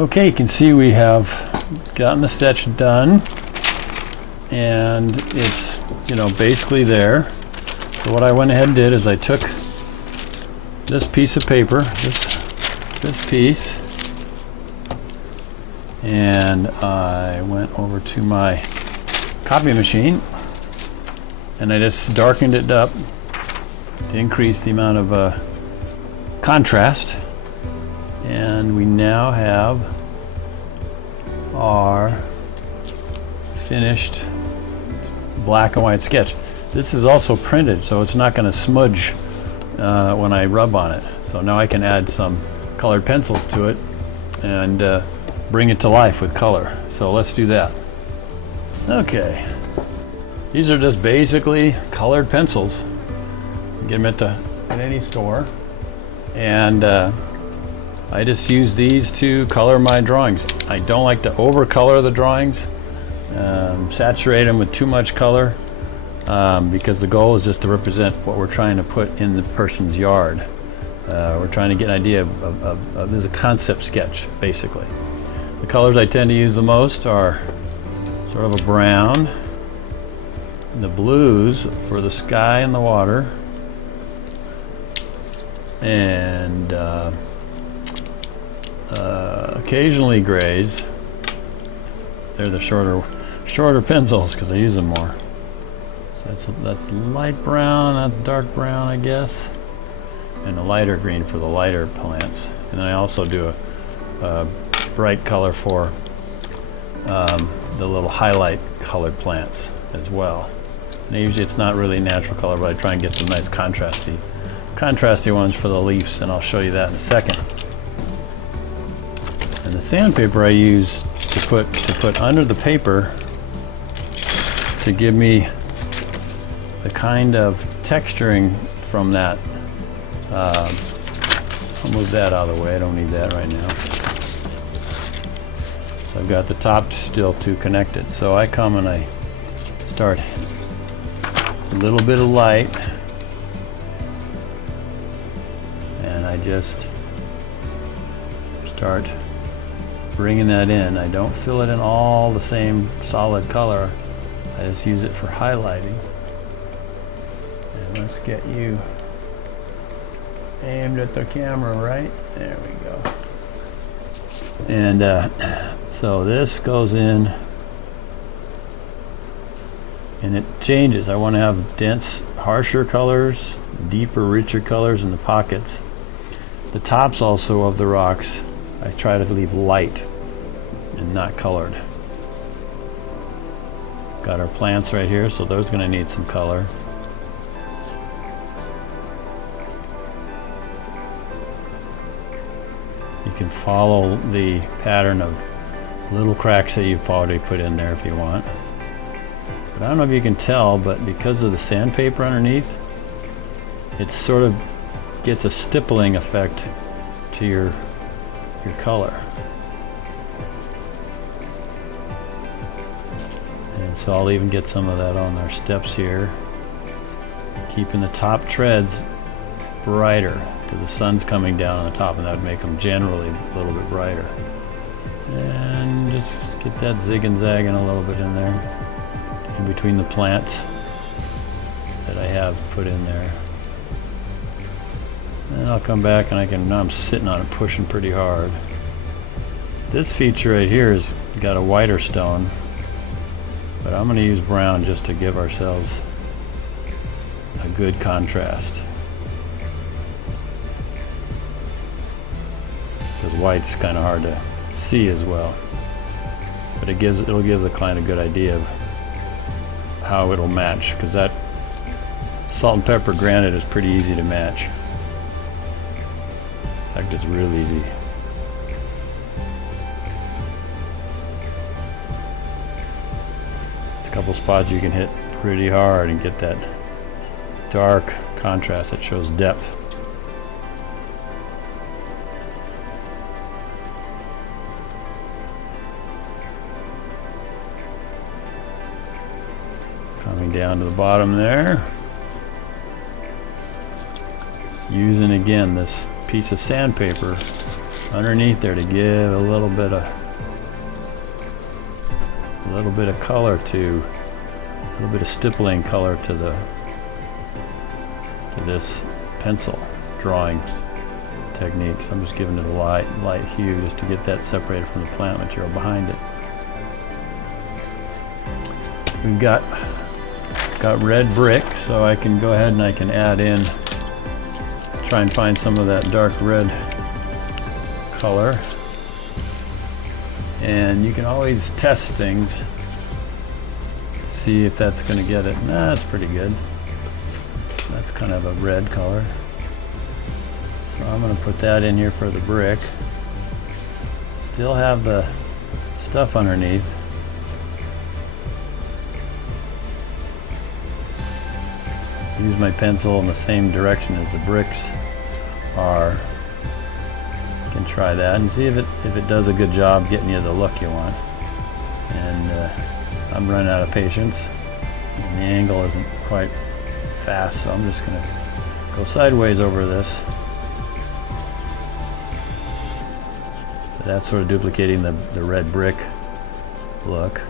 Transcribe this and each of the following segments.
Okay, you can see we have gotten the sketch done, and it's, you know, basically there. So what I went ahead and did is I took this piece of paper, this piece, and I went over to my copy machine and I just darkened it up to increase the amount of contrast, and we now have our finished black and white sketch. This is also printed, so it's not going to smudge when I rub on it. So now I can add some colored pencils to it and bring it to life with color. So let's do that. Okay, these are just basically colored pencils. You get them at any store, and I just use these to color my drawings. I don't like to over color the drawings, saturate them with too much color, because the goal is just to represent what we're trying to put in the person's yard. We're trying to get an idea of this is a concept sketch, basically. The colors I tend to use the most are sort of a brown, the blues for the sky and the water, and occasionally grays. They're the shorter pencils because I use them more. So that's light brown, that's dark brown, I guess, and a lighter green for the lighter plants. And then I also do a bright color for the little highlight colored plants as well. And usually it's not really natural color, but I try and get some nice contrasty ones for the leaves, and I'll show you that in a second. And the sandpaper I use to put under the paper to give me the kind of texturing from that. I'll move that out of the way, I don't need that right now. So I've got the top still two connected. So I come and I start a little bit of light, and I just start bringing that in. I don't fill it in all the same solid color. I just use it for highlighting. And let's get you aimed at the camera, right? There we go. And so this goes in, and it changes. I want to have dense, harsher colors, deeper, richer colors in the pockets. The tops also of the rocks, I try to leave light and not colored. Got our plants right here, so those going to need some color. You can follow the pattern of little cracks that you've already put in there if you want. But I don't know if you can tell, but because of the sandpaper underneath, it sort of gets a stippling effect to your color. And so I'll even get some of that on our steps here, keeping the top treads brighter because the sun's coming down on the top, and that would make them generally a little bit brighter. And just get that zig and zagging a little bit in there, in between the plants that I have put in there. And I'll come back and now I'm sitting on it pushing pretty hard. This feature right here has got a whiter stone, but I'm going to use brown just to give ourselves a good contrast. Because white's kind of hard to see as well, but it'll give the client a good idea of how it'll match, because that salt and pepper granite is pretty easy to match. In fact, it's real easy. It's a couple spots you can hit pretty hard and get that dark contrast that shows depth. Coming down to the bottom there, using again this piece of sandpaper underneath there to give a little bit of color to, a little bit of stippling color to this pencil drawing technique. So I'm just giving it a light hue just to get that separated from the plant material behind it. We've got red brick, so I can go ahead and I can add in, try and find some of that dark red color. And you can always test things to see if that's going to get it. Nah, that's pretty good. That's kind of a red color. So I'm going to put that in here for the brick. Still have the stuff underneath. Use my pencil in the same direction as the bricks are. You can try that and see if it does a good job getting you the look you want. And I'm running out of patience. And the angle isn't quite fast, so I'm just going to go sideways over this. But that's sort of duplicating the red brick look.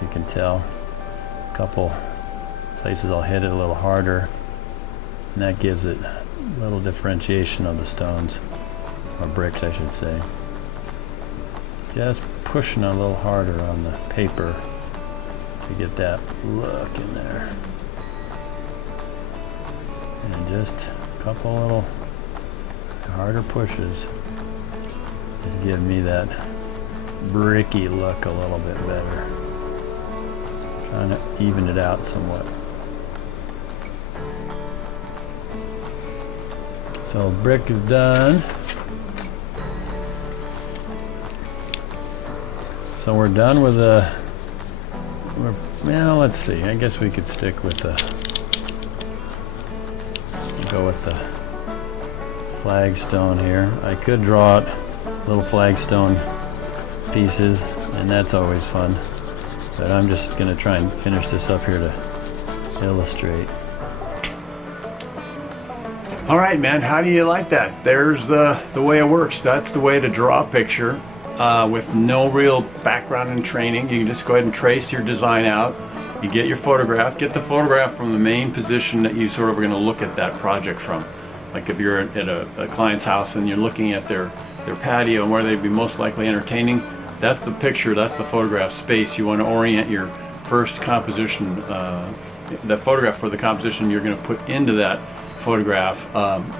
You can tell a couple places I'll hit it a little harder, and that gives it a little differentiation of the stones, or bricks I should say. Just pushing a little harder on the paper to get that look in there. And just a couple little harder pushes just give me that bricky look a little bit better. Trying to even it out somewhat. So brick is done. So we're done with the, well, let's see. I guess we could stick with go with the flagstone here. I could draw out little flagstone pieces, and that's always fun. But I'm just going to try and finish this up here to illustrate. All right, man, how do you like that? There's the way it works. That's the way to draw a picture with no real background and training. You can just go ahead and trace your design out. You get your photograph, get the photograph from the main position that you sort of are going to look at that project from. Like if you're at a client's house and you're looking at their patio and where they'd be most likely entertaining, that's the picture, that's the photograph space. You want to orient your first composition, the photograph for the composition you're going to put into that photograph,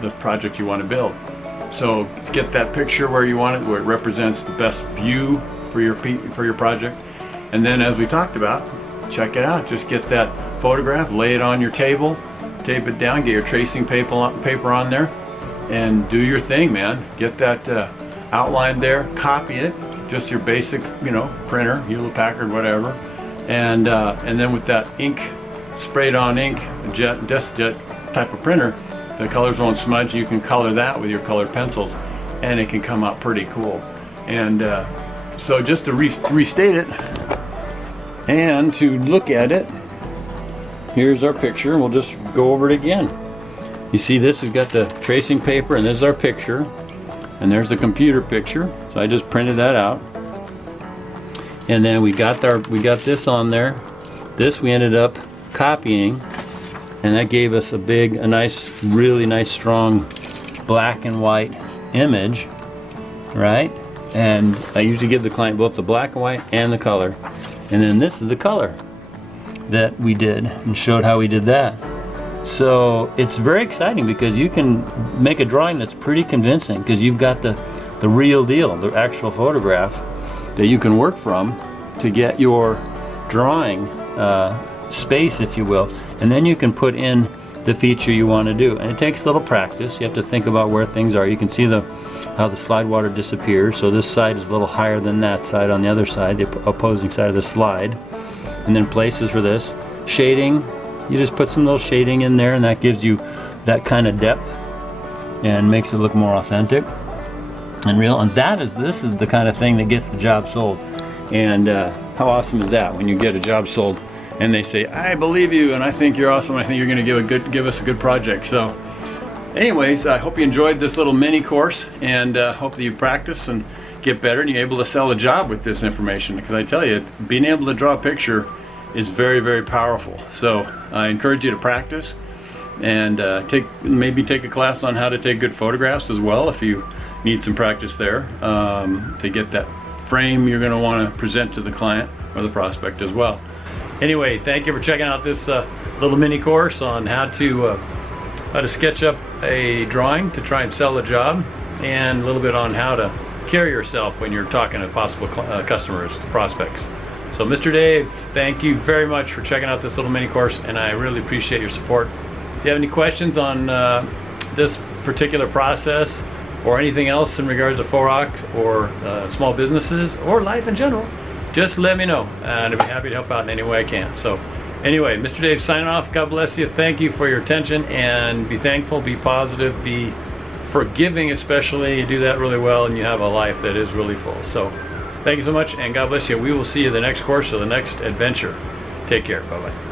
the project you want to build. So let's get that picture where you want it, where it represents the best view for your project. And then, as we talked about, check it out. Just get that photograph, lay it on your table, tape it down, get your tracing paper on there, and do your thing, man. Get that outline there, copy it, just your basic, printer, Hewlett Packard, whatever, and then with that ink, sprayed on ink, DeskJet type of printer, the colors won't smudge. You can color that with your colored pencils, and it can come out pretty cool. And so just to restate it and to look at it, here's our picture, and we'll just go over it again. You see this, we've got the tracing paper, and this is our picture, and there's the computer picture. So I just printed that out, and then we got this on there. This we ended up copying, and that gave us a nice, really nice, strong black and white image, right? And I usually give the client both the black and white and the color. And then this is the color that we did and showed how we did that. So it's very exciting because you can make a drawing that's pretty convincing because you've got the real deal, the actual photograph that you can work from to get your drawing space, if you will, and then you can put in the feature you want to do. And it takes a little practice. You have to think about where things are. You can see how the slide water disappears. So this side is a little higher than that side on the other side, the opposing side of the slide. And then places for this. Shading, you just put some little shading in there, and that gives you that kind of depth and makes it look more authentic and real. And this is the kind of thing that gets the job sold. And how awesome is that when you get a job sold and they say, I believe you and I think you're awesome, I think you're going to give us a good project. So Anyways, I hope you enjoyed this little mini course, and hope that you practice and get better and you're able to sell a job with this information, because I tell you, being able to draw a picture is very, very powerful. So I encourage you to practice and maybe take a class on how to take good photographs as well, if you need some practice there, to get that frame you're going to want to present to the client or the prospect as well. Anyway, thank you for checking out this little mini course on how to sketch up a drawing to try and sell a job, and a little bit on how to carry yourself when you're talking to possible customers, prospects. So Mr. Dave, thank you very much for checking out this little mini course, and I really appreciate your support. If you have any questions on this particular process or anything else in regards to Forex or small businesses or life in general, just let me know, and I'd be happy to help out in any way I can. So anyway, Mr. Dave signing off. God bless you. Thank you for your attention, and be thankful, be positive, be forgiving especially. You do that really well, and you have a life that is really full. So thank you so much, and God bless you. We will see you in the next course or the next adventure. Take care. Bye-bye.